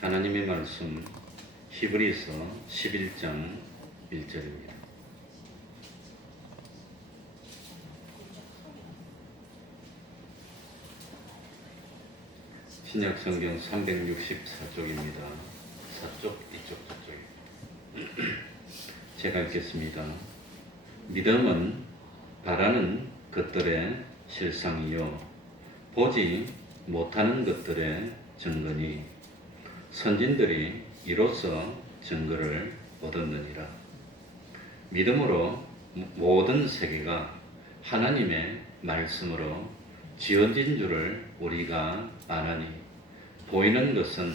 하나님의 말씀 히브리서 11장 1절입니다. 신약성경 364쪽입니다. 4쪽, 이쪽, 저쪽에 제가 읽겠습니다. 믿음은 바라는 것들의 실상이요 보지 못하는 것들의 증거니 선진들이 이로써 증거를 얻었느니라. 믿음으로 모든 세계가 하나님의 말씀으로 지어진 줄을 우리가 아나니 보이는 것은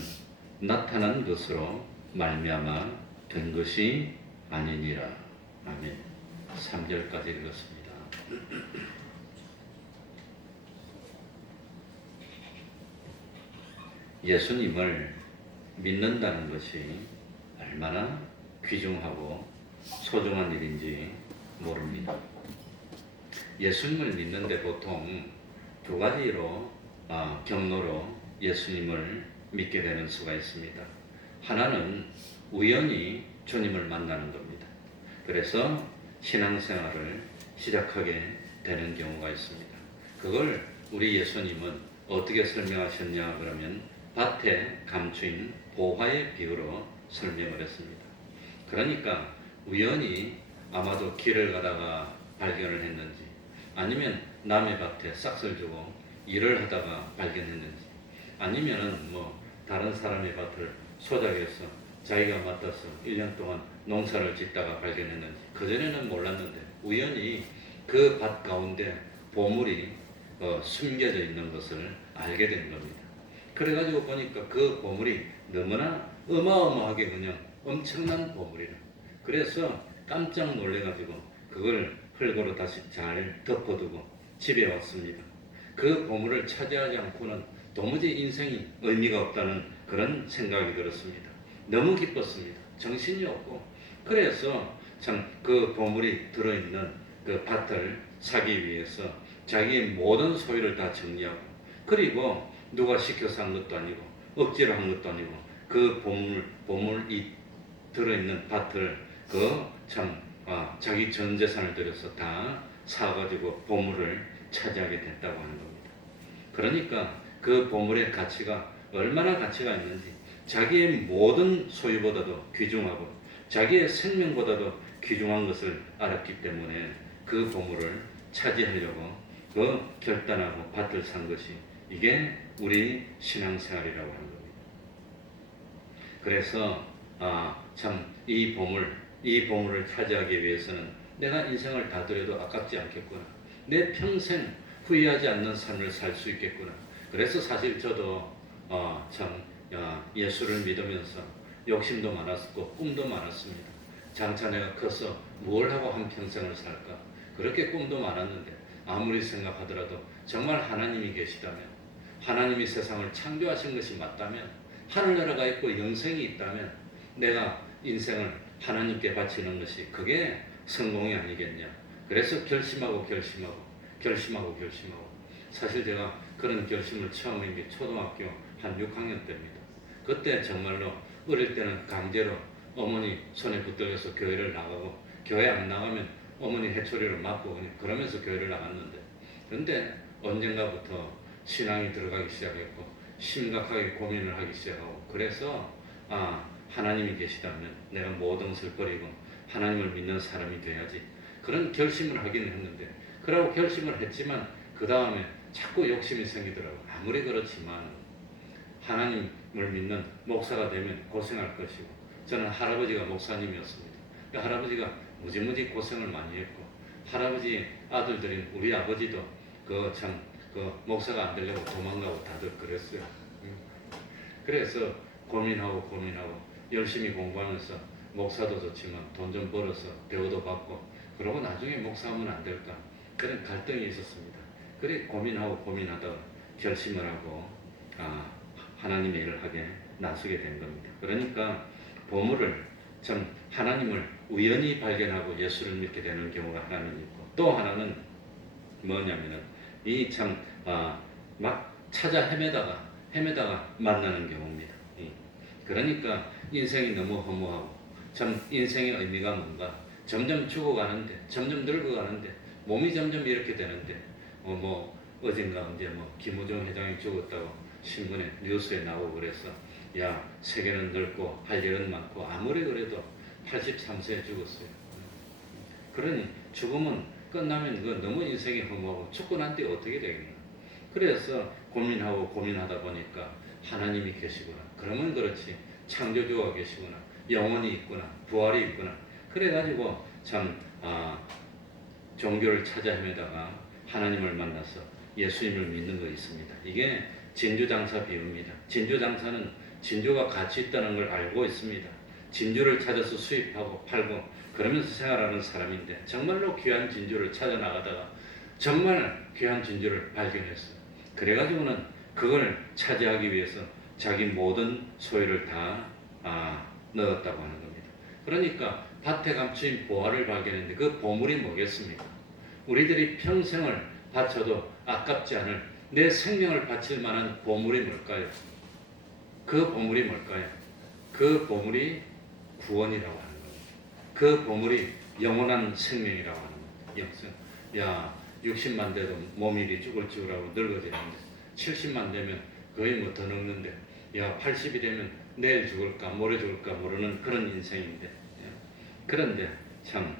나타난 것으로 말미암아 된 것이 아니니라. 아멘. 3절까지 읽었습니다. 예수님을 믿는다는 것이 얼마나 귀중하고 소중한 일인지 모릅니다. 예수님을 믿는데 보통 두 가지로 경로로 예수님을 믿게 되는 수가 있습니다. 하나는 우연히 주님을 만나는 겁니다. 그래서 신앙생활을 시작하게 되는 경우가 있습니다. 그걸 우리 예수님은 어떻게 설명하셨냐 그러면 밭에 감추인 보화의 비유로 설명을 했습니다. 그러니까 우연히 아마도 길을 가다가 발견을 했는지 아니면 남의 밭에 싹을 주고 일을 하다가 발견했는지 아니면은 다른 사람의 밭을 소작해서 자기가 맡아서 1년 동안 농사를 짓다가 발견했는지 그전에는 몰랐는데 우연히 그 밭 가운데 보물이 숨겨져 있는 것을 알게 된 겁니다. 그래가지고 보니까 그 보물이 너무나 어마어마하게 그냥 엄청난 보물이라. 그래서 깜짝 놀래가지고 그걸 흙으로 다시 잘 덮어두고 집에 왔습니다. 그 보물을 차지하지 않고는 도무지 인생이 의미가 없다는 그런 생각이 들었습니다. 너무 기뻤습니다. 정신이 없고. 그래서 참 그 보물이 들어있는 그 밭을 사기 위해서 자기의 모든 소유를 다 정리하고 그리고 누가 시켜서 한 것도 아니고 억지로 한 것도 아니고 그 보물이 들어있는 밭을 자기 전 재산을 들여서 다 사가지고 보물을 차지하게 됐다고 하는 겁니다. 그러니까 그 보물의 가치가 얼마나 가치가 있는지 자기의 모든 소유보다도 귀중하고 자기의 생명보다도 귀중한 것을 알았기 때문에 그 보물을 차지하려고 결단하고 밭을 산 것이 이게 우리 신앙생활이라고 하는 겁니다. 그래서 이 보물을 차지하기 위해서는 내가 인생을 다 들여도 아깝지 않겠구나. 내 평생 후회하지 않는 삶을 살 수 있겠구나. 그래서 사실 저도 예수를 믿으면서 욕심도 많았고 꿈도 많았습니다. 장차 내가 커서 뭘 하고 한평생을 살까? 그렇게 꿈도 많았는데 아무리 생각하더라도 정말 하나님이 계시다면 하나님이 세상을 창조하신 것이 맞다면 하늘나라가 있고 영생이 있다면 내가 인생을 하나님께 바치는 것이 그게 성공이 아니겠냐. 그래서 결심하고 사실 제가 그런 결심을 처음 한 게 초등학교 한 6학년 때입니다. 그때 정말로 어릴 때는 강제로 어머니 손에 붙들려서 교회를 나가고 교회 안 나가면 어머니 해초리를 맞고 그러면서 교회를 나갔는데 그런데 언젠가부터 신앙이 들어가기 시작했고 심각하게 고민을 하기 시작하고 그래서 하나님이 계시다면 내가 모든 것을 버리고 하나님을 믿는 사람이 돼야지 그런 결심을 하기는 했는데 그러고 결심을 했지만 그 다음에 자꾸 욕심이 생기더라고요. 아무리 그렇지만 하나님을 믿는 목사가 되면 고생할 것이고 저는 할아버지가 목사님이었습니다. 할아버지가 무지무지 고생을 많이 했고 할아버지 아들들인 우리 아버지도 목사가 안 되려고 도망가고 다들 그랬어요. 그래서 고민하고 열심히 공부하면서 목사도 좋지만 돈 좀 벌어서 대우도 받고 그러고 나중에 목사하면 안 될까 그런 갈등이 있었습니다. 그래 고민하다가 결심을 하고 하나님의 일을 하게 나서게 된 겁니다. 그러니까 보물을 하나님을 우연히 발견하고 예수를 믿게 되는 경우가 하나는 있고 또 하나는 뭐냐면은 막 찾아 헤매다가 만나는 경우입니다. 그러니까 인생이 너무 허무하고 참 인생의 의미가 뭔가 점점 죽어가는데 점점 늙어가는데 몸이 점점 이렇게 되는데 어젠가 언제 김호중 회장이 죽었다고 신문에 뉴스에 나오고 그래서 야 세계는 넓고 할 일은 많고 아무리 그래도 83세에 죽었어요. 그러니 죽음은 끝나면 그 너무 인생이 허무하고 죽고 난 뒤에 어떻게 되겠나. 그래서 고민하고 고민하다 보니까 하나님이 계시구나. 그러면 그렇지 창조주가 계시구나. 영혼이 있구나. 부활이 있구나. 그래가지고 참 종교를 찾아 헤매다가 하나님을 만나서 예수님을 믿는 거 있습니다. 이게 진주장사 비유입니다. 진주장사는 진주가 가치 있다는 걸 알고 있습니다. 진주를 찾아서 수입하고 팔고 그러면서 생활하는 사람인데 정말로 귀한 진주를 찾아 나가다가 정말 귀한 진주를 발견했어요. 그래가지고는 그걸 차지하기 위해서 자기 모든 소유를 다 넣었다고 하는 겁니다. 그러니까 밭에 감추인 보화를 발견했는데 그 보물이 뭐겠습니까? 우리들이 평생을 바쳐도 아깝지 않을 내 생명을 바칠 만한 보물이 뭘까요? 그 보물이 뭘까요? 그 보물이 구원이라고 하는 겁니다. 그 보물이 영원한 생명이라고 하는 겁니다. 영생. 야 60만 돼도 몸이 쭈글쭈글하고 늙어지는데 70만 되면 거의 더 늙는데 야 80이 되면 내일 죽을까 모레 죽을까 모르는 그런 인생인데 그런데 참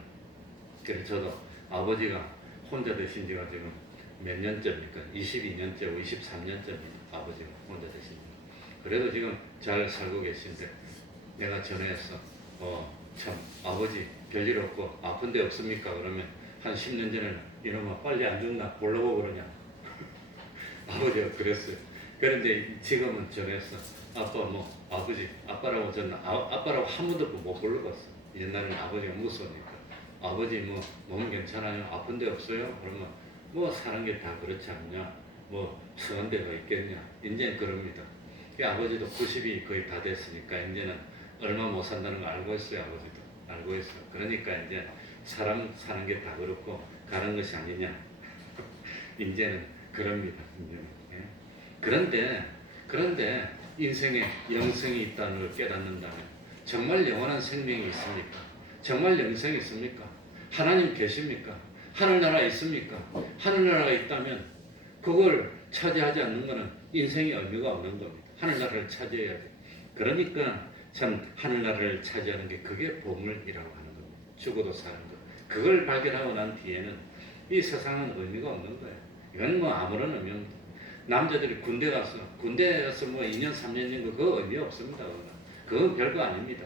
그래 저도 아버지가 혼자 되신 지가 지금 몇 년째입니까? 22년째고 23년째입니다. 아버지가 혼자 되신 지. 그래도 지금 잘 살고 계신데 내가 전화해서 참 아버지 별일 없고 아픈 데 없습니까? 그러면 한 10년 전에는 이놈아 빨리 안 죽나 보려고 그러냐. 아버지가 그랬어요. 그런데 지금은 전화해서 아빠 아버지 아빠라고 저는 아빠라고 한 번도 못 불러봤어. 옛날에는 아버지가 무서우니까 아버지 몸 괜찮아요? 아픈 데 없어요? 그러면 사는 게 다 그렇지 않냐? 성한 데가 있겠냐? 이제는 그럽니다. 아버지도 90이 거의 다 됐으니까 이제는 얼마 못 산다는 거 알고 있어요. 아버지도 알고 있어. 그러니까 이제 사람 사는 게 다 그렇고 가는 것이 아니냐. 이제는 그럽니다. 이제는. 그런데 인생에 영생이 있다는 걸 깨닫는다면 정말 영원한 생명이 있습니까? 정말 영생이 있습니까? 하나님 계십니까? 하늘나라 있습니까? 하늘나라가 있다면 그걸 차지하지 않는 것은 인생의 의미가 없는 겁니다. 하늘나라를 차지해야 돼. 그러니까 참 하늘나라를 차지하는 게 그게 보물이라고 하는 겁니다. 죽어도 사는 것. 그걸 발견하고 난 뒤에는 이 세상은 의미가 없는 거예요. 이건 아무런 의미 없는 거예요. 남자들이 군대 가서 2년 3년인 거 그거 의미 없습니다. 그건 별거 아닙니다.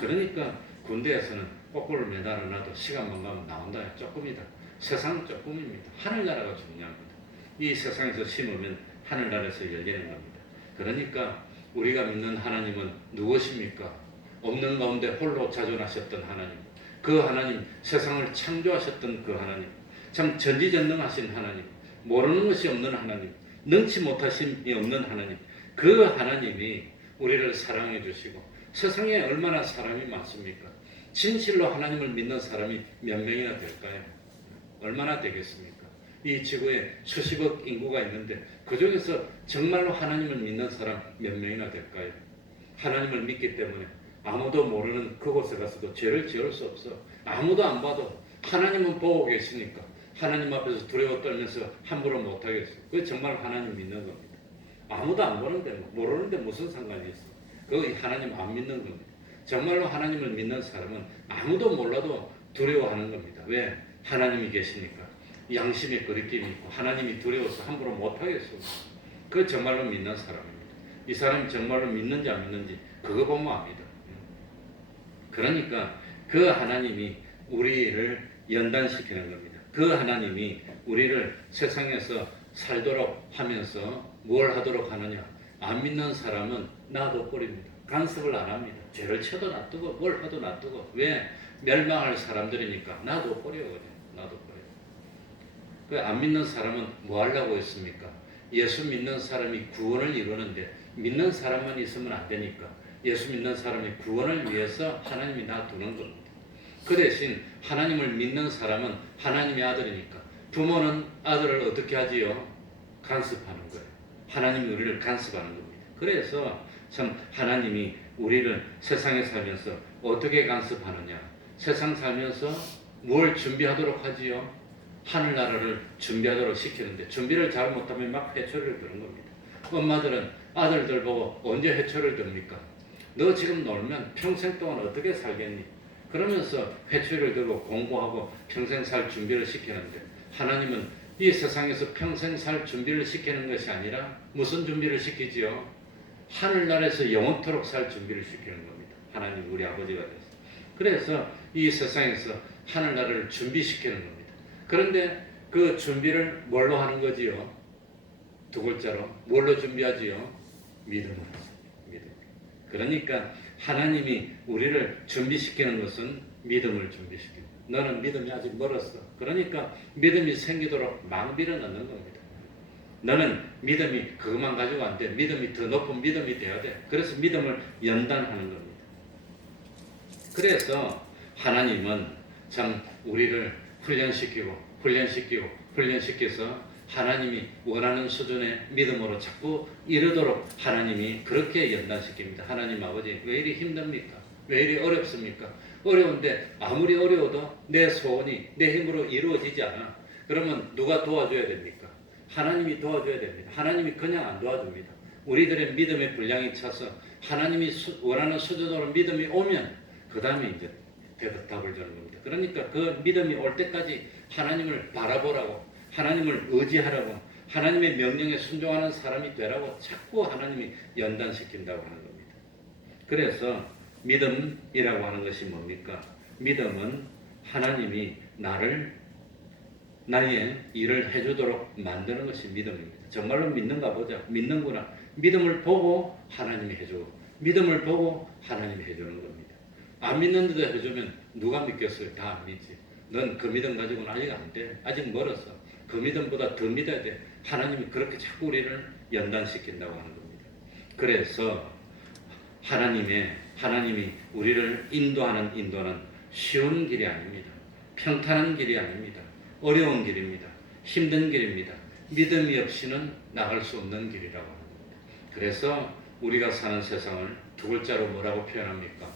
그러니까 군대에서는 거꾸로 매달아놔도 시간만 가면 나온다. 조금이다. 세상은 조금입니다. 하늘나라가 중요합니다. 이 세상에서 심으면 하늘나라에서 열리는 겁니다. 그러니까 우리가 믿는 하나님은 누구십니까? 없는 가운데 홀로 자존하셨던 하나님. 그 하나님, 세상을 창조하셨던 그 하나님. 참 전지전능하신 하나님. 모르는 것이 없는 하나님. 능치 못하심이 없는 하나님. 그 하나님이 우리를 사랑해 주시고 세상에 얼마나 사람이 많습니까? 진실로 하나님을 믿는 사람이 몇 명이나 될까요? 얼마나 되겠습니까? 이 지구에 수십억 인구가 있는데 그 중에서 정말로 하나님을 믿는 사람 몇 명이나 될까요? 하나님을 믿기 때문에 아무도 모르는 그곳에 가서도 죄를 지을 수 없어. 아무도 안 봐도 하나님은 보고 계시니까 하나님 앞에서 두려워 떨면서 함부로 못하겠어요. 그게 정말 하나님 믿는 겁니다. 아무도 안 보는데 모르는데 무슨 상관이 있어. 그거 하나님 안 믿는 겁니다. 정말로 하나님을 믿는 사람은 아무도 몰라도 두려워하는 겁니다. 왜? 하나님이 계시니까. 양심의 거리낌이 있고 하나님이 두려워서 함부로 못하겠어요. 그거 정말로 믿는 사람입니다. 이 사람이 정말로 믿는지 안 믿는지 그거 보면 압니다. 그러니까 그 하나님이 우리를 연단시키는 겁니다. 그 하나님이 우리를 세상에서 살도록 하면서 뭘 하도록 하느냐. 안 믿는 사람은 놔둬버립니다. 간섭을 안 합니다. 죄를 쳐도 놔두고 뭘 해도 놔두고. 왜? 멸망할 사람들이니까 놔둬버려요. 놔둬버려요. 그 안 믿는 사람은 뭐 하려고 했습니까? 예수 믿는 사람이 구원을 이루는데 믿는 사람만 있으면 안 되니까 예수 믿는 사람이 구원을 위해서 하나님이 놔두는 겁니다. 그 대신 하나님을 믿는 사람은 하나님의 아들이니까 부모는 아들을 어떻게 하지요? 간섭하는 거예요. 하나님이 우리를 간섭하는 겁니다. 그래서 참 하나님이 우리를 세상에 살면서 어떻게 간섭하느냐? 세상 살면서 뭘 준비하도록 하지요? 하늘나라를 준비하도록 시키는데 준비를 잘 못하면 막 회초리를 드는 겁니다. 엄마들은 아들들 보고 언제 회초리를 듭니까? 너 지금 놀면 평생 동안 어떻게 살겠니? 그러면서 회초리를 들고 공부하고 평생 살 준비를 시키는데 하나님은 이 세상에서 평생 살 준비를 시키는 것이 아니라 무슨 준비를 시키지요? 하늘나라에서 영원토록 살 준비를 시키는 겁니다. 하나님 우리 아버지가 돼서. 그래서 이 세상에서 하늘나라를 준비시키는 겁니다. 그런데 그 준비를 뭘로 하는 거지요? 두 글자로 뭘로 준비하지요? 믿음으로. 믿음. 그러니까 하나님이 우리를 준비시키는 것은 믿음을 준비시킵니다. 너는 믿음이 아직 멀었어. 그러니까 믿음이 생기도록 망비를 넣는 겁니다. 너는 믿음이 그것만 가지고 안 돼. 믿음이 더 높은 믿음이 돼야 돼. 그래서 믿음을 연단하는 겁니다. 그래서 하나님은 참 우리를 훈련시켜서 하나님이 원하는 수준의 믿음으로 자꾸 이르도록 하나님이 그렇게 연단시킵니다. 하나님 아버지 왜 이리 힘듭니까? 왜 이리 어렵습니까? 어려운데 아무리 어려워도 내 소원이 내 힘으로 이루어지지 않아. 그러면 누가 도와줘야 됩니까? 하나님이 도와줘야 됩니다. 하나님이 그냥 안 도와줍니다. 우리들의 믿음의 분량이 차서 하나님이 원하는 수준으로 믿음이 오면 그 다음에 이제 답을 주는 겁니다. 그러니까 그 믿음이 올 때까지 하나님을 바라보라고, 하나님을 의지하라고, 하나님의 명령에 순종하는 사람이 되라고 자꾸 하나님이 연단시킨다고 하는 겁니다. 그래서 믿음이라고 하는 것이 뭡니까? 믿음은 하나님이 나의 일을 해주도록 만드는 것이 믿음입니다. 정말로 믿는가 보자. 믿는구나. 믿음을 보고 하나님이 해주고, 믿음을 보고 하나님이 해주는 겁니다. 안 믿는데도 해주면 누가 믿겠어요? 다 안 믿지. 넌 그 믿음 가지고는 아직 안 돼. 아직 멀었어. 그 믿음보다 더 믿어야 돼. 하나님이 그렇게 자꾸 우리를 연단시킨다고 하는 겁니다. 그래서 하나님이 우리를 인도하는 인도는 쉬운 길이 아닙니다. 평탄한 길이 아닙니다. 어려운 길입니다. 힘든 길입니다. 믿음이 없이는 나갈 수 없는 길이라고 하는 겁니다. 그래서 우리가 사는 세상을 두 글자로 뭐라고 표현합니까?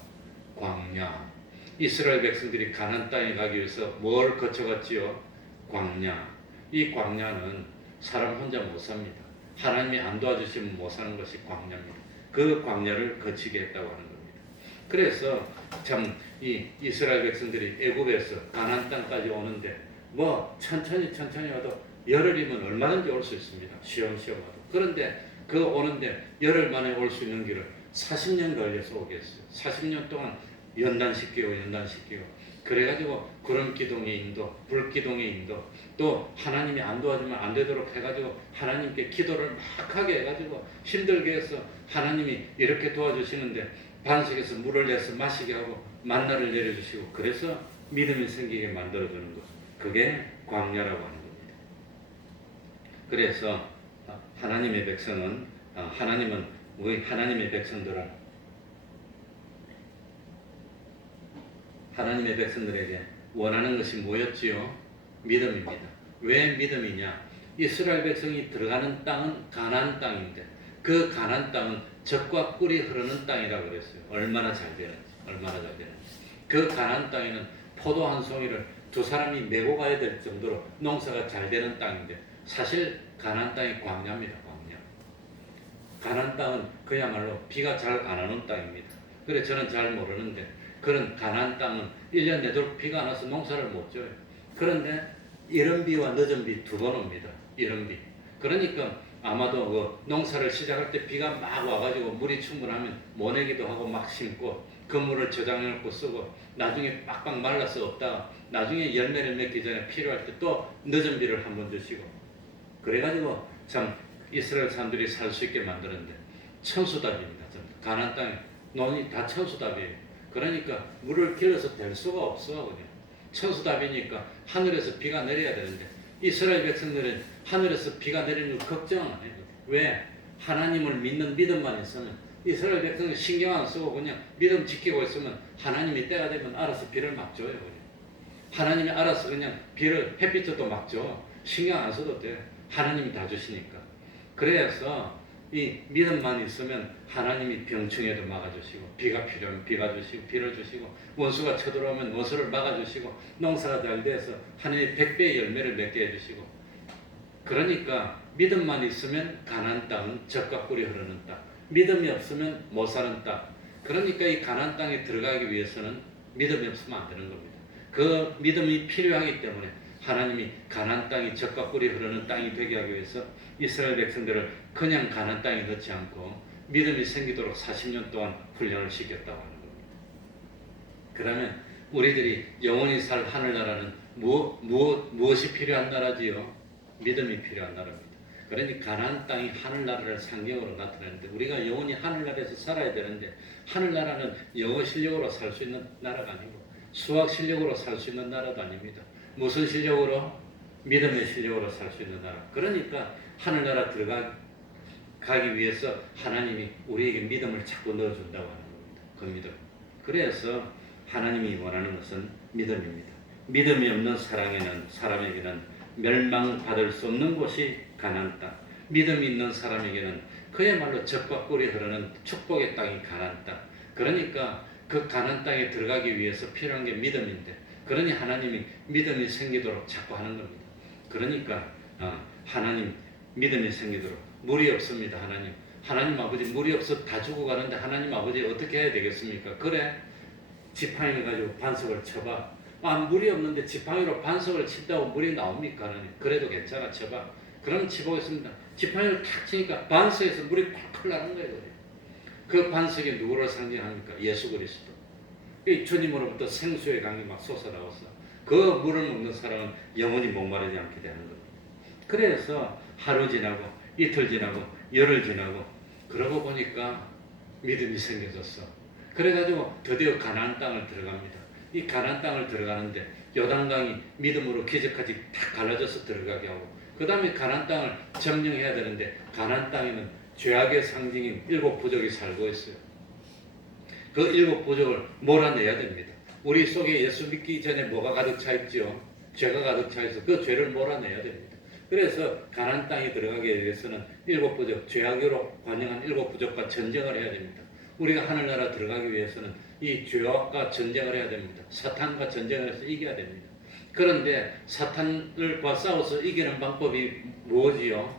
광야. 이스라엘 백성들이 가나안 땅에 가기 위해서 뭘 거쳐갔지요? 광야. 이 광야는 사람 혼자 못 삽니다. 하나님이 안 도와주시면 못 사는 것이 광야입니다. 그 광야를 거치게 했다고 하는 겁니다. 그래서 참 이 이스라엘 백성들이 애굽에서 가나안 땅까지 오는데 뭐 천천히 와도 열흘이면 얼마든지 올 수 있습니다. 쉬엄쉬엄 와도. 그런데 그 오는데 열흘 만에 올 수 있는 길을 40년 걸려서 오겠어요. 40년 동안 연단시키고 그래가지고 구름 기둥의 인도, 불 기둥의 인도, 또 하나님이 안 도와주면 안 되도록 해가지고 하나님께 기도를 막 하게 해가지고 힘들게 해서 하나님이 이렇게 도와주시는데 반석에서 물을 내서 마시게 하고 만나를 내려주시고 그래서 믿음이 생기게 만들어주는 것. 그게 광야라고 하는 겁니다. 그래서 하나님의 백성은 우리 하나님의 백성들에게 원하는 것이 뭐였지요? 믿음입니다. 왜 믿음이냐? 이스라엘 백성이 들어가는 땅은 가나안 땅인데 그 가나안 땅은 젖과 꿀이 흐르는 땅이라고 그랬어요. 얼마나 잘 되는지. 그 가나안 땅에는 포도 한 송이를 두 사람이 메고 가야 될 정도로 농사가 잘 되는 땅인데 사실 가나안 땅이 광야입니다. 광야. 가나안 땅은 그야말로 비가 잘 안 오는 땅입니다. 그래 저는 잘 모르는데 그런 가나안 땅은 1년 내도록 비가 안 와서 농사를 못 져요. 그런데 이른 비와 늦은 비 두 번 옵니다. 이른 비. 그러니까 아마도 그 농사를 시작할 때 비가 막 와가지고 물이 충분하면 모내기도 하고 막 심고 그 물을 저장해놓고 쓰고 나중에 빡빡 말라서 없다가 나중에 열매를 맺기 전에 필요할 때 또 늦은 비를 한번 주시고 그래가지고 참 이스라엘 사람들이 살 수 있게 만드는데 천수답입니다. 가나안 땅에 논이 다 천수답이에요. 그러니까 물을 길어서 댈 수가 없어 그냥. 천수답이니까 하늘에서 비가 내려야 되는데 이스라엘 백성들은 하늘에서 비가 내리는 걸 걱정 안 해요. 왜? 하나님을 믿는 믿음만 있으면 이스라엘 백성은 신경 안 쓰고 그냥 믿음 지키고 있으면 하나님이 때가 되면 알아서 비를 막 줘요. 그냥. 하나님이 알아서 그냥 비를 햇빛도 막 줘. 신경 안 써도 돼. 하나님이 다 주시니까. 그래서 이 믿음만 있으면 하나님이 병충해도 막아주시고, 비가 필요하면 비가 주시고, 비를 주시고, 원수가 쳐들어오면 원수를 막아주시고, 농사가 잘 돼서 하나님이 100배의 열매를 맺게 해주시고. 그러니까 믿음만 있으면 가나안 땅은 젖과 꿀이 흐르는 땅, 믿음이 없으면 못 사는 땅. 그러니까 이 가나안 땅에 들어가기 위해서는 믿음이 없으면 안 되는 겁니다. 그 믿음이 필요하기 때문에 하나님이 가나안 땅이 젖과 꿀이 흐르는 땅이 되게 하기 위해서 이스라엘 백성들을 그냥 가나안 땅에 넣지 않고 믿음이 생기도록 40년 동안 훈련을 시켰다고 하는 겁니다. 그러면 우리들이 영원히 살 하늘나라는 무엇이 필요한 나라지요? 믿음이 필요한 나라입니다. 그러니 가나안 땅이 하늘나라를 상징으로 나타내는데, 우리가 영원히 하늘나라에서 살아야 되는데, 하늘나라는 영어 실력으로 살 수 있는 나라가 아니고 수학 실력으로 살 수 있는 나라도 아닙니다. 무슨 실력으로? 믿음의 실력으로 살 수 있는 나라. 그러니까 하늘나라 들어가기 위해서 하나님이 우리에게 믿음을 자꾸 넣어준다고 하는 겁니다. 그 믿음. 그래서 하나님이 원하는 것은 믿음입니다. 믿음이 없는 사람에게는 멸망받을 수 없는 곳이 가나안 땅. 믿음이 있는 사람에게는 그야말로 젖과 꿀이 흐르는 축복의 땅이 가나안 땅. 그러니까 그 가나안 땅에 들어가기 위해서 필요한 게 믿음인데, 그러니 하나님이 믿음이 생기도록 자꾸 하는 겁니다. 그러니까 하나님 믿음이 생기도록. 물이 없습니다. 하나님 아버지 물이 없어 다 죽어가는데 하나님 아버지 어떻게 해야 되겠습니까? 그래, 지팡이 가지고 반석을 쳐봐. 물이 없는데 지팡이로 반석을 친다고 물이 나옵니까? 하나님, 그래도 괜찮아, 쳐봐. 그럼 치보겠습니다. 지팡이를 탁 치니까 반석에서 물이 팍 나는 거예요. 그 반석이 누구를 상징합니까? 예수 그리스도. 이 주님으로부터 생수의 강이 막 솟아나왔어. 그 물을 먹는 사람은 영원히 목마르지 않게 되는 겁니다. 그래서 하루 지나고 이틀 지나고 열흘 지나고 그러고 보니까 믿음이 생겨졌어. 그래가지고 드디어 가나안 땅을 들어갑니다. 이 가나안 땅을 들어가는데 요단강이 믿음으로 기적까지 탁 갈라져서 들어가게 하고, 그 다음에 가나안 땅을 점령해야 되는데 가나안 땅에는 죄악의 상징인 7 부족이 살고 있어요. 그 7 부족을 몰아내야 됩니다. 우리 속에 예수 믿기 전에 뭐가 가득 차 있죠? 죄가 가득 차 있어. 그 죄를 몰아내야 됩니다. 그래서 가나안 땅에 들어가기 위해서는 7 부족, 죄악으로 관영한 7 부족과 전쟁을 해야 됩니다. 우리가 하늘나라 들어가기 위해서는 이 죄악과 전쟁을 해야 됩니다. 사탄과 전쟁을 해서 이겨야 됩니다. 그런데 사탄과 싸워서 이기는 방법이 무엇이요?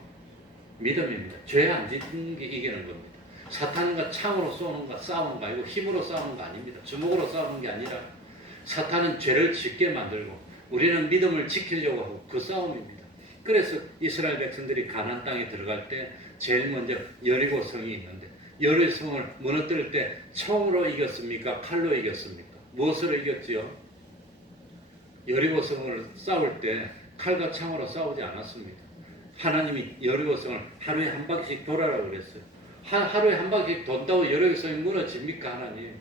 믿음입니다. 죄 안 짓는 게 이기는 겁니다. 사탄과 창으로 쏘는 거, 싸우는 거 아니고 힘으로 싸우는 거 아닙니다. 주먹으로 싸우는 게 아니라 사탄은 죄를 짓게 만들고 우리는 믿음을 지키려고 하고 그 싸움입니다. 그래서 이스라엘 백성들이 가나안 땅에 들어갈 때 제일 먼저 여리고 성이 있는데, 여리고 성을 무너뜨릴 때 총으로 이겼습니까? 칼로 이겼습니까? 무엇으로 이겼지요? 여리고 성을 싸울 때 칼과 창으로 싸우지 않았습니다. 하나님이 여리고 성을 하루에 한 바퀴씩 돌아라 그랬어요. 하루에 한 바퀴 돈다고 여리고 성이 무너집니까? 하나님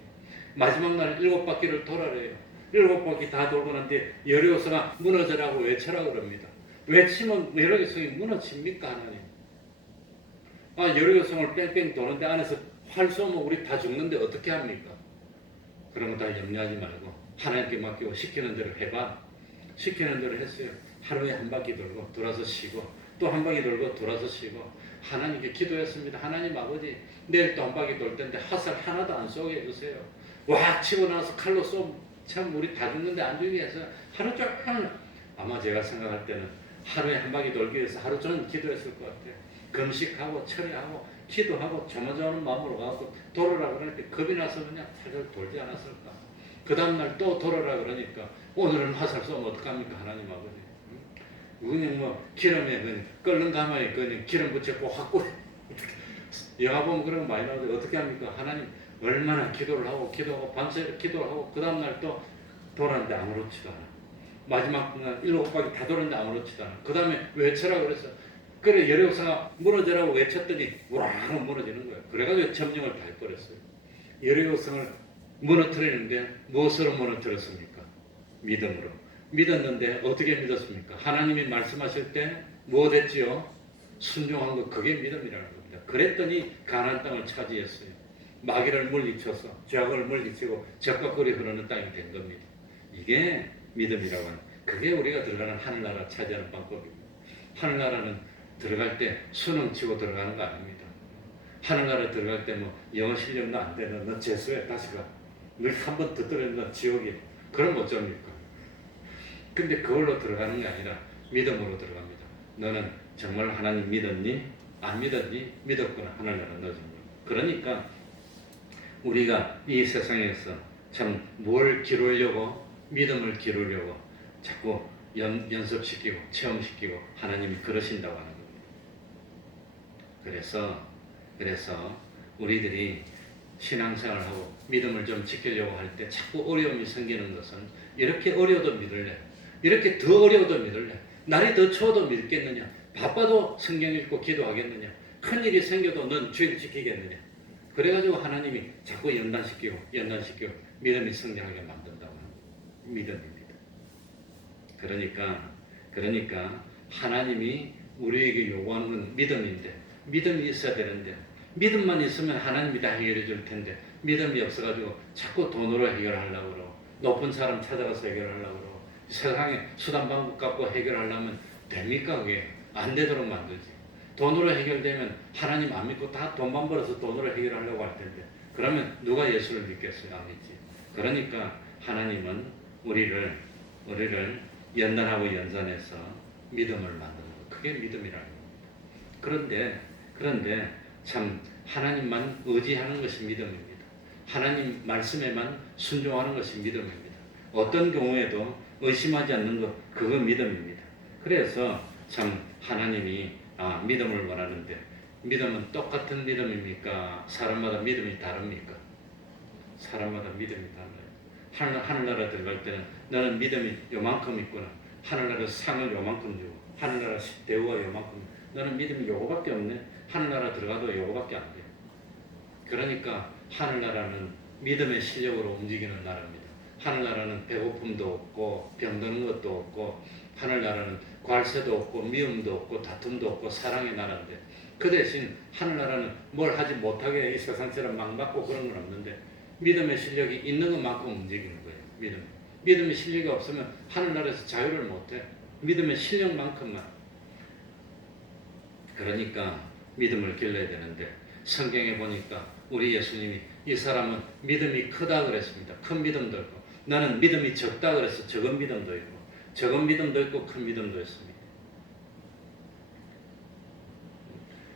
마지막 날 7바퀴를 돌아래요. 7바퀴 다 돌고 난뒤에 여리고 성아 무너져라고 외쳐라 그럽니다. 외치면 여리고 성이 무너집니까? 하나님. 여리고 성을 뺑뺑 도는데 안에서 활 쏘면 우리 다 죽는데 어떻게 합니까? 그런 거 다 염려하지 말고 하나님께 맡기고 시키는 대로 해봐. 시키는 대로 했어요. 하루에 한 바퀴 돌고 돌아서 쉬고 또 한 바퀴 돌고 돌아서 쉬고 하나님께 기도했습니다. 하나님 아버지, 내일 또 한 바퀴 돌 텐데 화살 하나도 안 쏘게 해주세요. 와 치고 나서 칼로 쏘면 참 우리 다 죽는데 안 죽게 해서 하루 종일, 아마 제가 생각할 때는 하루에 한 바퀴 돌기 위해서 하루 종일 기도했을 것 같아요. 금식하고 철회하고 기도하고 조마조마하는 마음으로 가고 돌아라 그러니까 겁이 나서 그냥 살살 돌지 않았을까. 그 다음날 또 돌아라 그러니까 오늘은 화살 쏘면 어떡합니까? 하나님 아버지. 그냥 뭐 기름에 그냥 끓는 가마에 그냥 기름 붙였고 확 꽂. 영화 보면 그런 거 많이 나오는데 어떻게 합니까? 하나님 얼마나 기도를 하고 밤새 기도를 하고 그 다음날 또 돌았는데 아무렇지도 않아. 마지막 7바퀴 다 돌았는데 아무렇지도 않아. 그 다음에 외쳐라 그랬어. 그래 여리고성아 무너져라고 외쳤더니 우랑 무너지는 거예요. 그래가지고 점령을 다 해버렸어요. 여리고성을 무너뜨리는데 무엇으로 무너뜨렸습니까? 믿음으로. 믿었는데 어떻게 믿었습니까? 하나님이 말씀하실 때 무엇 했지요? 순종한 것, 그게 믿음이라는 겁니다. 그랬더니 가나안 땅을 차지했어요. 마귀를 물리쳐서 죄악을 물리치고 젖과 꿀이 흐르는 땅이 된 겁니다. 이게 믿음이라고 하는, 그게 우리가 들어가는 하늘나라 차지하는 방법입니다. 하늘나라는 들어갈 때 수능 치고 들어가는 거 아닙니다. 하늘나라 들어갈 때 뭐 영어 실력도 안 되는 너 재수해 다시 가. 너 한 번 더 떨어지면 너 지옥이야. 그럼 어쩝니까? 근데 그걸로 들어가는 게 아니라 믿음으로 들어갑니다. 너는 정말 하나님 믿었니? 안 믿었니? 믿었구나. 하늘나라 넣어줍니다. 그러니까 우리가 이 세상에서 참 뭘 기르려고 믿음을 기르려고 자꾸 연습시키고 체험시키고 하나님이 그러신다고 하는 겁니다. 그래서 우리들이 신앙생활하고 믿음을 좀 지키려고 할 때 자꾸 어려움이 생기는 것은 이렇게 어려워도 믿을래? 이렇게 더 어려워도 믿을래? 날이 더 추워도 믿겠느냐? 바빠도 성경 읽고 기도하겠느냐? 큰일이 생겨도 넌 주일 지키겠느냐? 그래가지고 하나님이 자꾸 연단시키고 믿음이 성장하게 만든다고 하는 믿음입니다. 그러니까 하나님이 우리에게 요구하는 건 믿음인데 믿음이 있어야 되는데 믿음만 있으면 하나님이 다 해결해 줄 텐데 믿음이 없어가지고 자꾸 돈으로 해결하려고 그러고 높은 사람 찾아가서 해결하려고 그러고 세상에 수단 방법 갖고 해결하려면 됩니까? 그게 안 되도록 만들지. 돈으로 해결되면 하나님 안 믿고 다 돈만 벌어서 돈으로 해결하려고 할 텐데 그러면 누가 예수를 믿겠어요? 안 믿지. 그러니까 하나님은 우리를 연단하고 연산해서 믿음을 만드는 것. 그게 믿음이라는 겁니다. 그런데 참 하나님만 의지하는 것이 믿음입니다. 하나님 말씀에만 순종하는 것이 믿음입니다. 어떤 경우에도 의심하지 않는 것, 그거 믿음입니다. 그래서 참 하나님이 믿음을 원하는데 믿음은 똑같은 믿음입니까? 사람마다 믿음이 다릅니까? 사람마다 믿음이 달라요. 하늘나라 들어갈 때는 너는 믿음이 요만큼 있구나. 하늘나라 상을 요만큼 주고 하늘나라 대우가 요만큼. 너는 믿음이 요거밖에 없네. 하늘나라 들어가도 요거밖에 안 돼. 그러니까 하늘나라는 믿음의 실력으로 움직이는 나라입니다. 하늘나라는 배고픔도 없고 병드는 것도 없고 하늘나라는 괄세도 없고 미움도 없고 다툼도 없고 사랑의 나라인데 그 대신 하늘나라는 뭘 하지 못하게 이 세상처럼 막 맞고 그런 건 없는데 믿음의 실력이 있는 것만큼 움직이는 거예요. 믿음의 실력이 없으면 하늘나라에서 자유를 못해. 믿음의 실력만큼만. 그러니까 믿음을 길러야 되는데 성경에 보니까 우리 예수님이 이 사람은 믿음이 크다 그랬습니다. 큰 믿음도 있고 나는 믿음이 적다 그래서 적은 믿음도 있고 적은 믿음도 있고 큰 믿음도 있습니다.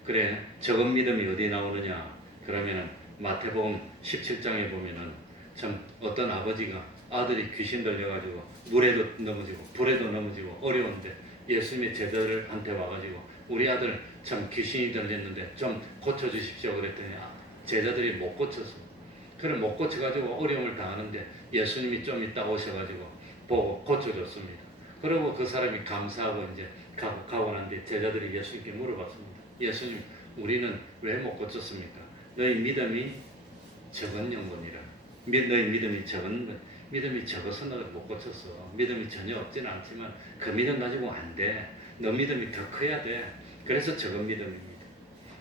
그래 적은 믿음이 어디 나오느냐 그러면은 마태복음 17장에 보면은 참 어떤 아버지가 아들이 귀신 들려가지고 물에도 넘어지고 불에도 넘어지고 어려운데 예수님의 제자들한테 와가지고 우리 아들 참 귀신이 들렸는데 좀 고쳐주십시오 그랬더니 제자들이 못 고쳐서 그래 못 고쳐가지고 어려움을 당하는데 예수님이 좀 이따 오셔가지고 보고 고쳐줬습니다. 그리고 그 사람이 감사하고 이제 가고 난 뒤에 제자들이 예수님께 물어봤습니다. 예수님 우리는 왜 못 고쳤습니까? 너희 믿음이 적은 영혼이라. 너희 믿음이 적어서 너를 못 고쳤어. 믿음이 전혀 없지는 않지만 그 믿음 가지고 안 돼. 너 믿음이 더 커야 돼. 그래서 적은 믿음입니다.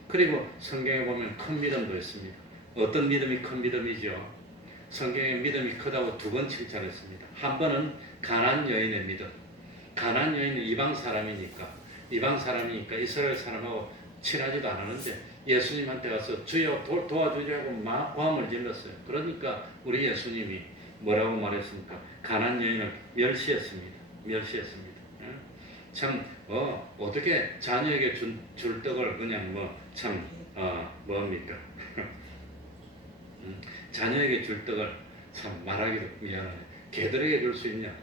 그리고 성경에 보면 큰 믿음도 있습니다. 어떤 믿음이 큰 믿음이죠? 성경에 믿음이 크다고 두 번 칭찬했습니다. 한 번은 가나안 여인의 믿음. 가나안 여인은 이방 사람이니까 이스라엘 사람하고 친하지도 않았는데 예수님한테 가서 주여 도와주려고 막 고함을 질렀어요. 그러니까 우리 예수님이 뭐라고 말했습니까? 가나안 여인을 멸시했습니다. 참 어떻게 자녀에게 줄 떡을 그냥 뭡니까? 자녀에게 줄 떡을 참 말하기도 미안하네. 개들에게 줄 수 있냐?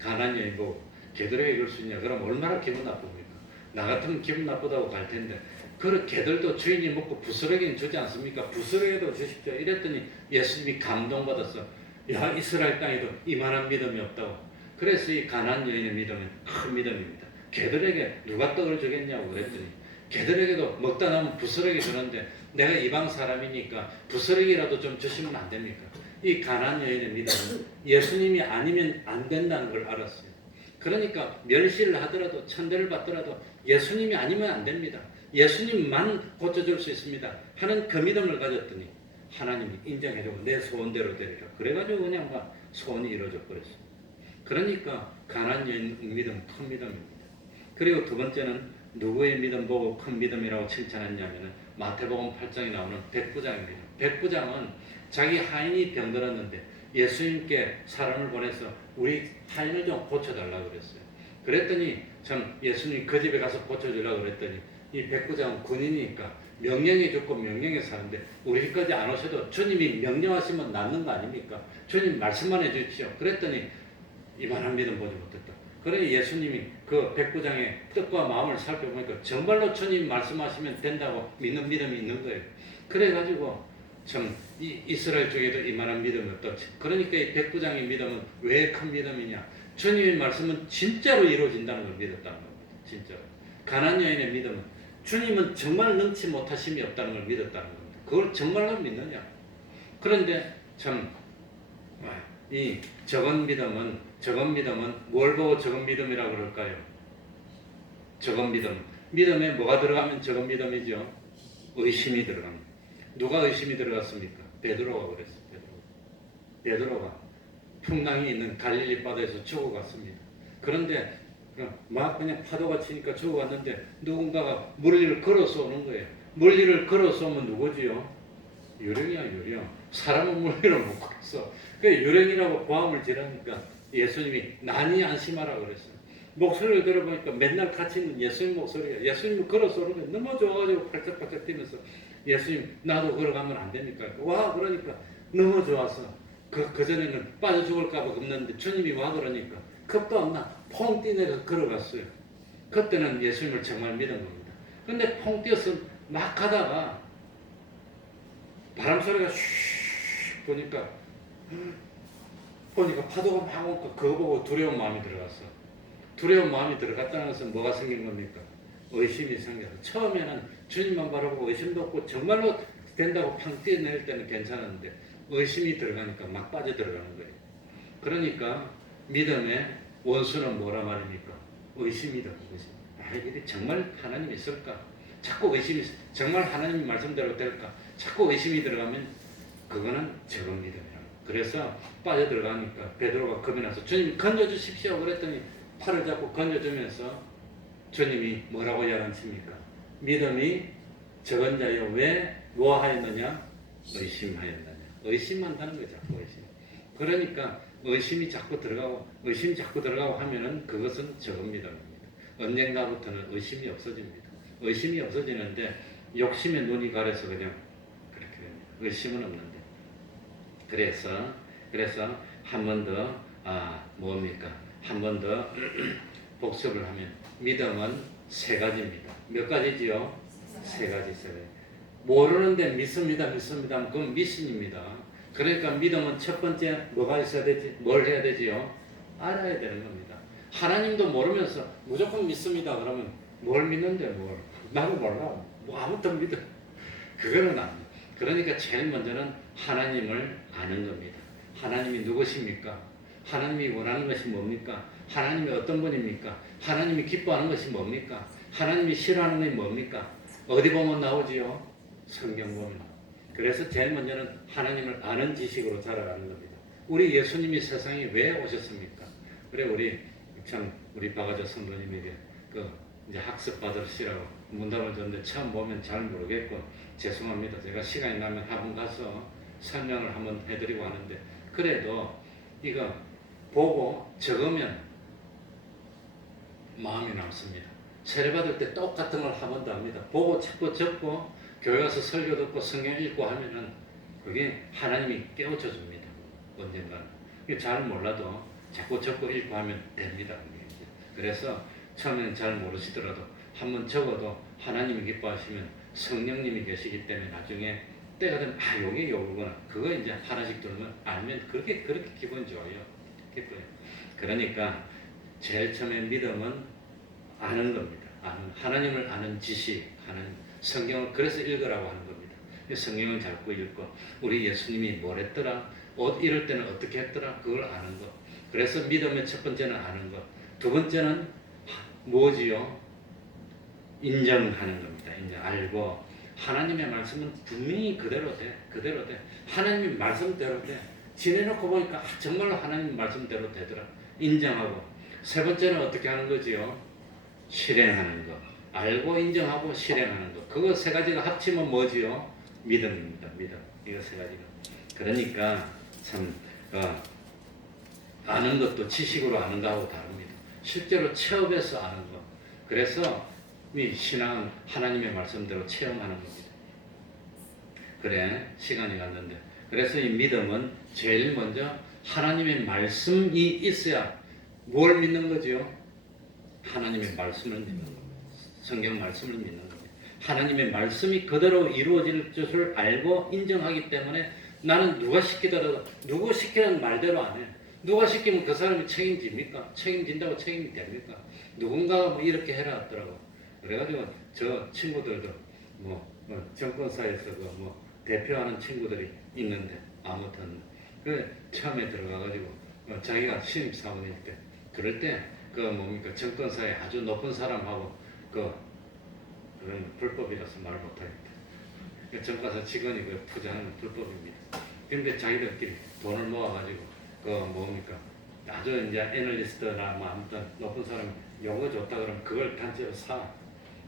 가나안 여인 보고 개들에게 줄 수 있냐? 그럼 얼마나 기분 나쁩니까? 나 같으면 기분 나쁘다고 갈 텐데 그 개들도 주인이 먹고 부스러기는 주지 않습니까? 부스러기도 주십시오. 이랬더니 예수님이 감동받았어. 야 이스라엘 땅에도 이만한 믿음이 없다고. 그래서 이 가나안 여인의 믿음은 큰 믿음입니다. 개들에게 누가 떡을 주겠냐고 그랬더니 개들에게도 먹다 남은 부스러기 주는데 내가 이방 사람이니까 부스러기라도 좀 주시면 안 됩니까? 이 가나안 여인의 믿음은 예수님이 아니면 안 된다는 걸 알았어요. 그러니까 멸시를 하더라도 천대를 받더라도 예수님이 아니면 안 됩니다. 예수님만 고쳐줄 수 있습니다 하는 그 믿음을 가졌더니 하나님이 인정해주고 내 소원대로 되리라. 그래가지고 그냥 막 소원이 이루어져 버렸어요. 그러니까 가나안 여인 믿음 큰 믿음입니다. 그리고 두 번째는 누구의 믿음 보고 큰 믿음이라고 칭찬했냐면은 마태복음 8장에 나오는 백부장입니다. 백부장은 자기 하인이 병들었는데 예수님께 사람을 보내서 우리 하인을 좀 고쳐달라고 그랬어요. 그랬더니 참 예수님이 그 집에 가서 고쳐주려고 그랬더니 이 백부장은 군인이니까 명령해 줬고 명령해 사는데 우리까지 안 오셔도 주님이 명령하시면 낫는 거 아닙니까? 주님 말씀만 해주십시오. 그랬더니 이만한 믿음 보지 못했다. 그러니 예수님이 그 백부장의 뜻과 마음을 살펴보니까 정말로 주님 말씀하시면 된다고 믿는 믿음이 있는 거예요. 그래가지고 참 이스라엘 쪽에도 이만한 믿음이 없다. 그러니까 이 백부장의 믿음은 왜 큰 믿음이냐? 주님의 말씀은 진짜로 이루어진다는 걸 믿었다는 겁니다. 진짜로. 가나안 여인의 믿음은 주님은 정말 능치 못하심이 없다는 걸 믿었다는 겁니다. 그걸 정말로 믿느냐? 그런데 참 이 적은 믿음은 뭘 보고 적은 믿음이라고 그럴까요? 적은 믿음. 믿음에 뭐가 들어가면 적은 믿음이죠? 의심이 들어갑니다. 누가 의심이 들어갔습니까? 베드로가 그랬어요. 베드로가 풍랑이 있는 갈릴리 바다에서 죽어갔습니다. 그런데 막 그냥 파도가 치니까 죽어갔는데 누군가가 물리를 걸어서 오는 거예요. 물리를 걸어서 오면 누구지요? 유령이야, 유령. 사람은 물리를 못 걸었어. 그 유령이라고 고함을 지르니까 예수님이 난이 안심하라 그랬어요. 목소리를 들어보니까 맨날 같이 있는 예수님 목소리가 예수님이 걸어서 오는 게 너무 좋아가지고 팔짝팔짝 뛰면서 예수님 나도 걸어가면 안 됩니까? 와 그러니까 너무 좋아서 그전에는 빠져 죽을까봐 겁났는데 주님이 와 그러니까 겁도 안 나. 퐁 뛰내려 걸어갔어요. 그때는 예수님을 정말 믿은 겁니다. 근데 퐁 뛰어서 막 가다가 바람 소리가 슉 보니까 파도가 막 오니까 그거 보고 두려운 마음이 들어갔어. 두려운 마음이 들어갔다는 것은 뭐가 생긴 겁니까? 의심이 생겨서 처음에는 주님만 바라보고 의심도 없고 정말로 된다고 팡 뛰어내릴 때는 괜찮았는데 의심이 들어가니까 막 빠져들어가는 거예요. 그러니까 믿음의 원수는 뭐라 말입니까? 의심이다. 의심. 이게 정말 하나님이 있을까? 자꾸 의심이 정말 하나님 말씀대로 될까? 자꾸 의심이 들어가면 그거는 적은 믿음이라고. 그래서 빠져들어가니까 베드로가 겁이 나서 주님 건져주십시오 그랬더니 팔을 잡고 건져주면서 주님이 뭐라고 이야기하십니까? 믿음이 적은 자여 왜 뭐하였느냐? 의심하였느냐. 의심한다는 거예요. 자꾸 의심. 그러니까 의심이 자꾸 들어가고 하면은 그것은 적은 믿음입니다. 언젠가부터는 의심이 없어집니다. 의심이 없어지는데 욕심에 눈이 가려서 그냥 그렇게 됩니다. 의심은 없는데. 그래서 한 번 더 뭡니까? 한 번 더 복습을 하면 믿음은 세 가지입니다. 몇 가지지요? 세 가지. 모르는데 믿습니다. 그건 미신입니다. 그러니까 믿음은 첫 번째 뭐가 있어야 되지? 뭘 해야 되지요? 알아야 되는 겁니다. 하나님도 모르면서 무조건 믿습니다. 그러면 뭘 믿는데 뭘? 나도 몰라. 뭐 아무튼 믿어. 그거는 안 돼. 그러니까 제일 먼저는 하나님을 아는 겁니다. 하나님이 누구십니까? 하나님이 원하는 것이 뭡니까? 하나님이 어떤 분입니까? 하나님이 기뻐하는 것이 뭡니까? 하나님이 싫어하는 것이 뭡니까? 어디 보면 나오지요? 성경 보면. 그래서 제일 먼저는 하나님을 아는 지식으로 자라가는 겁니다. 우리 예수님이 세상에 왜 오셨습니까? 그래 우리 박아저 성도님에게 이제 학습 받으시라고 문답을 줬는데 처음 보면 잘 모르겠고 죄송합니다. 제가 시간이 나면 한번 가서 설명을 한번 해드리고 하는데 그래도 이거 보고 적으면 마음이 남습니다. 세례받을 때 똑같은 걸 한 번 더 합니다. 보고 자꾸 적고 교회 가서 설교 듣고 성경 읽고 하면은 그게 하나님이 깨우쳐 줍니다. 언젠가는. 잘 몰라도 자꾸 적고 읽고 하면 됩니다. 그래서 처음에는 잘 모르시더라도 한번 적어도 하나님이 기뻐하시면 성령님이 계시기 때문에 나중에 때가 되면 요게 요거구나. 그거 이제 하나씩 들으면 알면 그렇게 기분 좋아요. 기뻐요. 그러니까 제일 처음에 믿음은 아는 겁니다. 하나님을 아는 지식, 성경을 그래서 읽으라고 하는 겁니다. 성경을 자꾸 읽고 우리 예수님이 뭘 했더라, 이럴 때는 어떻게 했더라, 그걸 아는 것. 그래서 믿음의 첫 번째는 아는 것. 두 번째는 뭐지요? 인정하는 겁니다. 알고 하나님의 말씀은 분명히 그대로 돼. 하나님의 말씀대로 돼. 지내놓고 보니까 정말로 하나님 말씀대로 되더라. 인정하고. 세 번째는 어떻게 하는 거지요? 실행하는 것. 알고 인정하고 실행하는 것. 그거 세 가지가 합치면 뭐지요? 믿음입니다. 믿음. 이거 세 가지가. 그러니까 참 아는 것도 지식으로 아는 거하고 다릅니다. 실제로 체험해서 아는 것. 그래서 이 신앙은 하나님의 말씀대로 체험하는 겁니다. 그래 시간이 갔는데 그래서 이 믿음은 제일 먼저 하나님의 말씀이 있어야 뭘 믿는 거지요? 하나님의 말씀을 믿는 겁니다. 성경 말씀을 믿는 겁니다. 하나님의 말씀이 그대로 이루어질 것을 알고 인정하기 때문에 나는 누가 시키더라도 누구 시키는 말대로 안 해. 누가 시키면 그 사람이 책임집니까? 책임진다고 책임이 됩니까? 누군가가 뭐 이렇게 해라 하더라고. 그래가지고 저 친구들도 정권사에서 뭐 대표하는 친구들이 있는데 아무튼 그 처음에 들어가가지고 자기가 신입사원일 때 그럴 때 정권사에 아주 높은 사람하고 그런 불법이라서 말 못하겠다. 정권사 직원이 투자하는 건 불법입니다. 근데 자기들끼리 돈을 모아가지고 아주 이제 애널리스트나 뭐 아무튼 높은 사람 요거 좋다 그러면 그걸 단체로 사.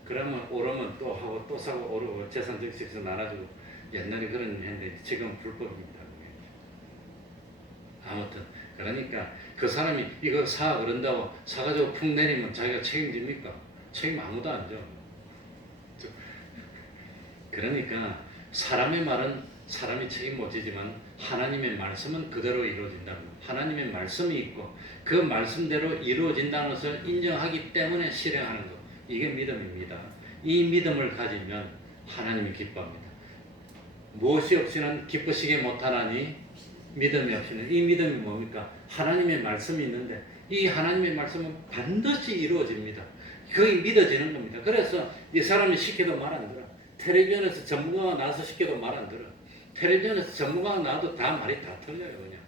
그러면 오르면 또 하고 또 사고 오르고 재산 정책에서 나눠주고 옛날에 그런 했는데 지금 불법입니다. 아무튼 그러니까 그 사람이 이거 사 그런다고 사가지고 푹 내리면 자기가 책임집니까? 책임 아무도 안 져. 그러니까 사람의 말은 사람이 책임 못 지지만 하나님의 말씀은 그대로 이루어진다는 것. 하나님의 말씀이 있고 그 말씀대로 이루어진다는 것을 인정하기 때문에 실행하는 것. 이게 믿음입니다. 이 믿음을 가지면 하나님이 기뻐합니다. 무엇이 없이는 기쁘시게 못하나니 믿음이 없이는. 이 믿음이 뭡니까? 하나님의 말씀이 있는데 이 하나님의 말씀은 반드시 이루어집니다. 그게 믿어지는 겁니다. 그래서 이 사람이 시켜도 말 안 들어. 텔레비전에서 전문가가 나와서 시켜도 말 안 들어. 텔레비전에서 전문가가 나와도 다 말이 다 틀려요. 그냥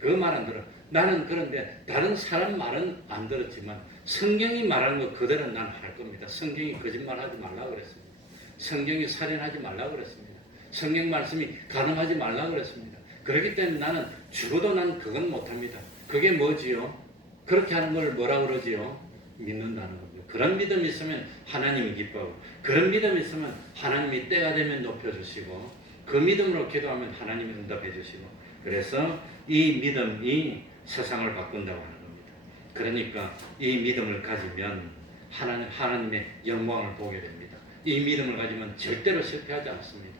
그 말 안 들어. 나는 그런데 다른 사람 말은 안 들었지만 성경이 말하는 거 그대로 난 할 겁니다. 성경이 거짓말하지 말라고 그랬습니다. 성경이 살인하지 말라고 그랬습니다. 성경 말씀이 가늠하지 말라고 그랬습니다. 그렇기 때문에 나는 죽어도 난 그건 못합니다. 그게 뭐지요? 그렇게 하는 걸 뭐라 그러지요? 믿는다는 겁니다. 그런 믿음이 있으면 하나님이 기뻐하고 그런 믿음이 있으면 하나님이 때가 되면 높여주시고 그 믿음으로 기도하면 하나님이 응답해 주시고 그래서 이 믿음이 세상을 바꾼다고 하는 겁니다. 그러니까 이 믿음을 가지면 하나님의 영광을 보게 됩니다. 이 믿음을 가지면 절대로 실패하지 않습니다.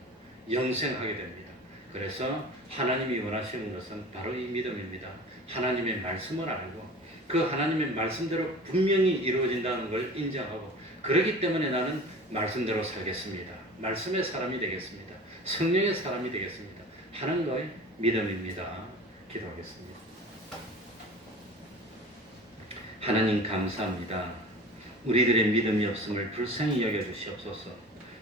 영생하게 됩니다. 그래서 하나님이 원하시는 것은 바로 이 믿음입니다. 하나님의 말씀을 알고 그 하나님의 말씀대로 분명히 이루어진다는 걸 인정하고 그렇기 때문에 나는 말씀대로 살겠습니다. 말씀의 사람이 되겠습니다. 성령의 사람이 되겠습니다. 하는 거에 믿음입니다. 기도하겠습니다. 하나님 감사합니다. 우리들의 믿음이 없음을 불쌍히 여겨주시옵소서.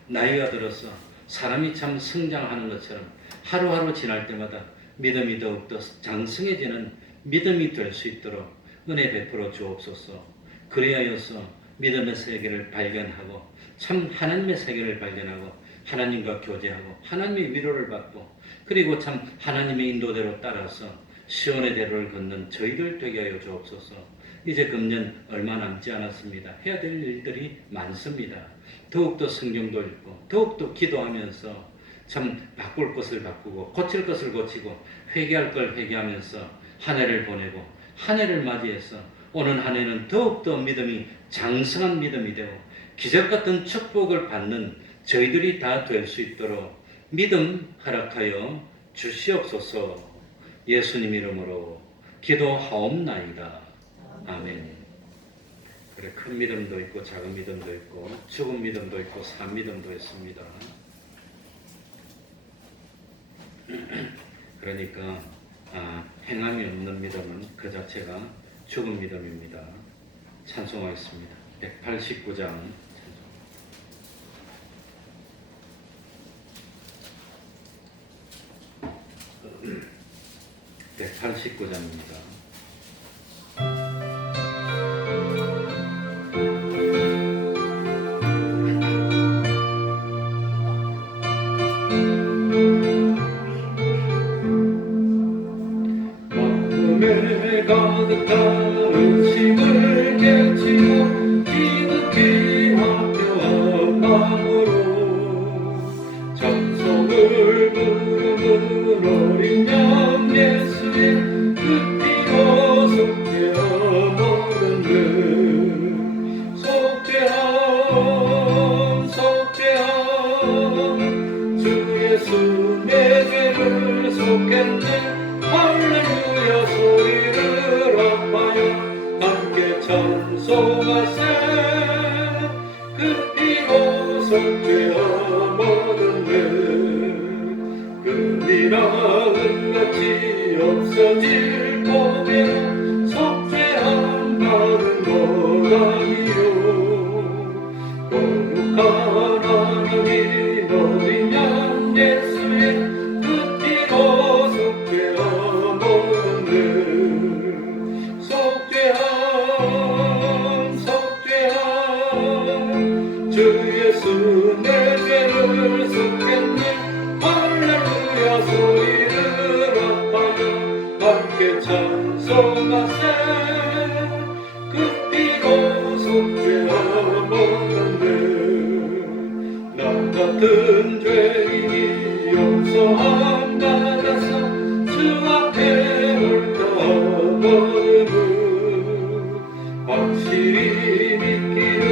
나이가 들어서 사람이 참 성장하는 것처럼 하루하루 지날 때마다 믿음이 더욱더 장성해지는 믿음이 될 수 있도록 은혜 베풀어 주옵소서. 그래야여서 믿음의 세계를 발견하고 참 하나님의 세계를 발견하고 하나님과 교제하고 하나님의 위로를 받고 그리고 참 하나님의 인도대로 따라서 시온의 대로를 걷는 저희들 되게 하여 주옵소서. 이제 금년 얼마 남지 않았습니다. 해야 될 일들이 많습니다. 더욱더 성경도 읽고 더욱더 기도하면서 참 바꿀 것을 바꾸고 고칠 것을 고치고 회개할 걸 회개하면서 한 해를 보내고 한 해를 맞이해서 오는 한 해는 더욱더 믿음이 장성한 믿음이 되고 기적 같은 축복을 받는 저희들이 다 될 수 있도록 믿음 허락하여 주시옵소서. 예수님 이름으로 기도하옵나이다. 아멘. 그래, 큰 믿음도 있고 작은 믿음도 있고 죽은 믿음도 있고 산 믿음도 있습니다. 그러니까 행함이 없는 믿음은 그 자체가 죽은 믿음입니다. 찬송하겠습니다. 189장 189장입니다. 마음에 가득한 의심을 깨치고 지극히 화평 속했네. 할렐루야 소리를 아파요 함께 찬송하세. 그 피로 속죄함 얻었네. 그 미랑은 같이 없어질 거면 속죄함 받은 것 아니요. 거룩한 하나님 어린 양 예수의 그 피로 속죄함 얻었네. 속죄함 속죄함 주 예수 내 죄를 속했네. 할렐루야 소리를 아파요 함께 찬송하세. 그 피로 속죄함 얻었네. 나 같은 죄인이 용서함 받아서 주 앞에 옳다버리는 확실히 믿기는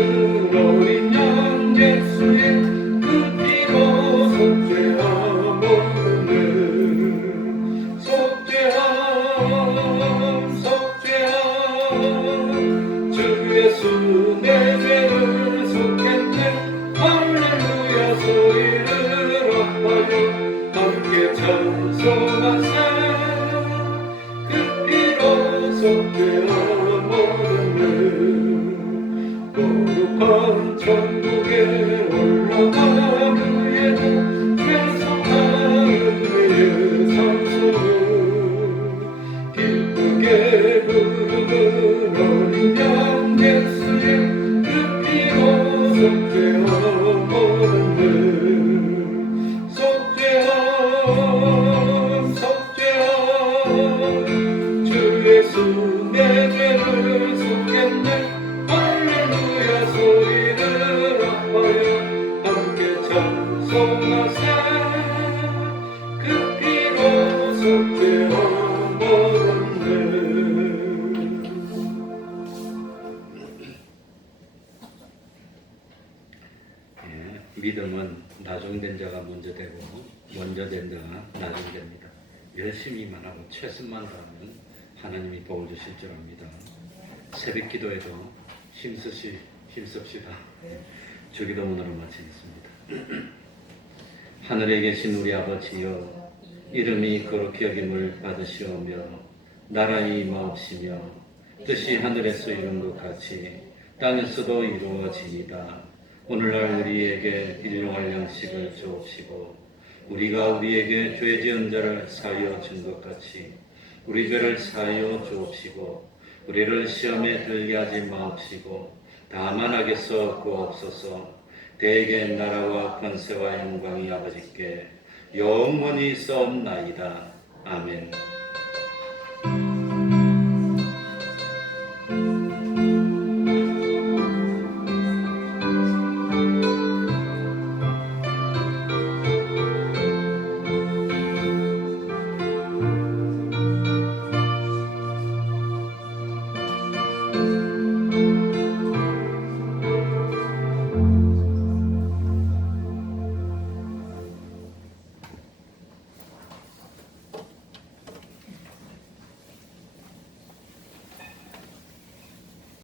어린 양 예수의 그 피로 속죄함 얻었네. 속죄함 속죄함 주 예수 내 죄를 속했네. 할렐루야 소리를 아파요 함께 찬송하세. 그 피로 속죄함 얻었네. 거룩한 천국에 올라가는 후에는 죄송한 은혜의 찬송을 기쁘게 부르는 어린 양 예수의 그 피로 속죄함 얻었네. 속죄함 속죄함 주 예수 내 죄를 속했네. 할렐루야 소리를 아파요 함께 찬송하세. 그 피로 속죄함 얻었네. 믿음은 나중된 자가 먼저 되고 먼저 된 자가 나중됩니다. 열심히만 하고 최선만 다하면 하나님이 도와주실 줄 압니다. 새벽 기도에도 힘씁시다. 주기도문으로 마치겠습니다. 하늘에 계신 우리 아버지여, 이름이 거룩히 여김을 받으시오며 나라의 임하옵시며 뜻이 하늘에서 이룬 것 같이 땅에서도 이루어지이다. 오늘날 우리에게 일용할 양식을 주옵시고 우리가 우리에게 죄 지은 자를 사하여 준 것 같이 우리 죄를 사하여 주옵시고 우리를 시험에 들게 하지 마옵시고 다만 악에서 구하옵소서. 대개 나라와 권세와 영광이 아버지께 영원히 있사옵나이다. 아멘.